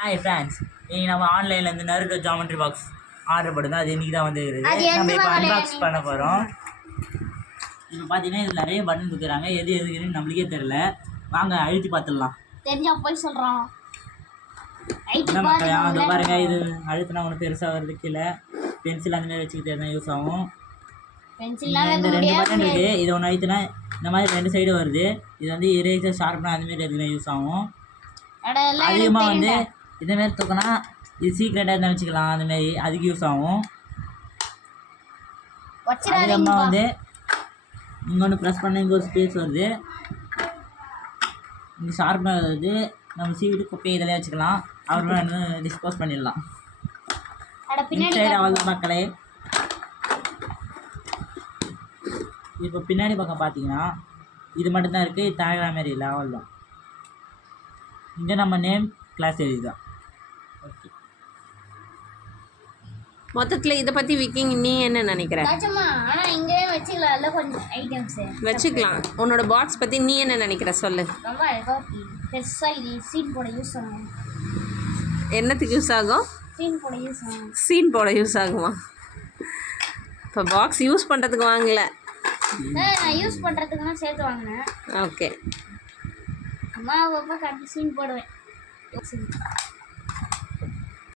Hi friends, இன்னைக்கு நம்ம ஆன்லைனில் இந்த நருட்டோ ஜாமெட்ரி பாக்ஸ் ஆர்டர் போட்டு அது இன்றைக்கி தான் வந்து நம்ம இப்போ அன்பாக்ஸ் பண்ண போகிறோம். இப்போ பார்த்தீங்கன்னா இதில் நிறைய பட்டன் கொடுக்குறாங்க. எது எதுக்குன்னு நம்மளுக்கே தெரில. வாங்க அழுத்தி பார்த்துடலாம். தெரிஞ்சா போய் சொல்கிறோம். என்ன மக்கள் அது பாருங்கள், இது அழுத்தினா ஒன்று பெருசாக வருது. கீழே பென்சில் அந்தமாதிரி வச்சுக்கிட்டு தான் யூஸ் ஆகும். இந்த 2 பட்டன் இருக்குது. இது ஒன்று அழுத்தினா இந்த மாதிரி 2 சைடு வருது. இது வந்து இரேசர் ஷார்ப்னா அதுமாரி எதுவுமே யூஸ் ஆகும். அதிகமாக வந்து இதேமாரி தூக்கினா இது சீக்ரெட்டாக இருந்தால் வச்சுக்கலாம். அந்தமாரி அதுக்கு யூஸ் ஆகும். அதிகமாக வந்து இங்கே ஒன்று ப்ரெஸ் பண்ண இங்கே ஒரு ஸ்பேஸ் வருது. இங்கே ஷார்ப்பாக வருது. நம்ம சீக்கிரம் குப்பையை இதில் வச்சுக்கலாம். அப்புறமா இன்னும் டிஸ்போஸ் பண்ணிடலாம். சைடு அவ்வளோ மக்களே. இப்போ பின்னாடி பக்கம் பார்த்தீங்கன்னா இது மட்டும்தான் இருக்குது. இது தாழ்கிற மாதிரி இல்லை, அவ்வளோதான். இங்கே நம்ம நேம் கிளாஸ் எழுதிதான். ஓகே, மொத்தத்தில் இதை பற்றி விக்கிங் நீ என்ன நினைக்கிற? ஆனால் இங்கே வச்சுக்கலாம்ல, கொஞ்சம் ஐட்டம்ஸ் வச்சுக்கலாம். உன்னோட பாக்ஸ் பற்றி நீ என்ன நினைக்கிற சொல்லு. ரொம்ப பெருசாக இது சீன் போட யூஸ் ஆகும். என்னத்துக்கு யூஸ் ஆகும்? சீன் போட யூஸ் ஆகும். சீன் போட யூஸ் ஆகுமா? இப்போ பாக்ஸ் யூஸ் பண்ணுறதுக்கு வாங்கல, நான் யூஸ் பண்ணுறதுக்குன்னா சேர்த்து வாங்கினேன். ஓகே. அம்மா அப்பா கட்டி சீன் போடுவேன்.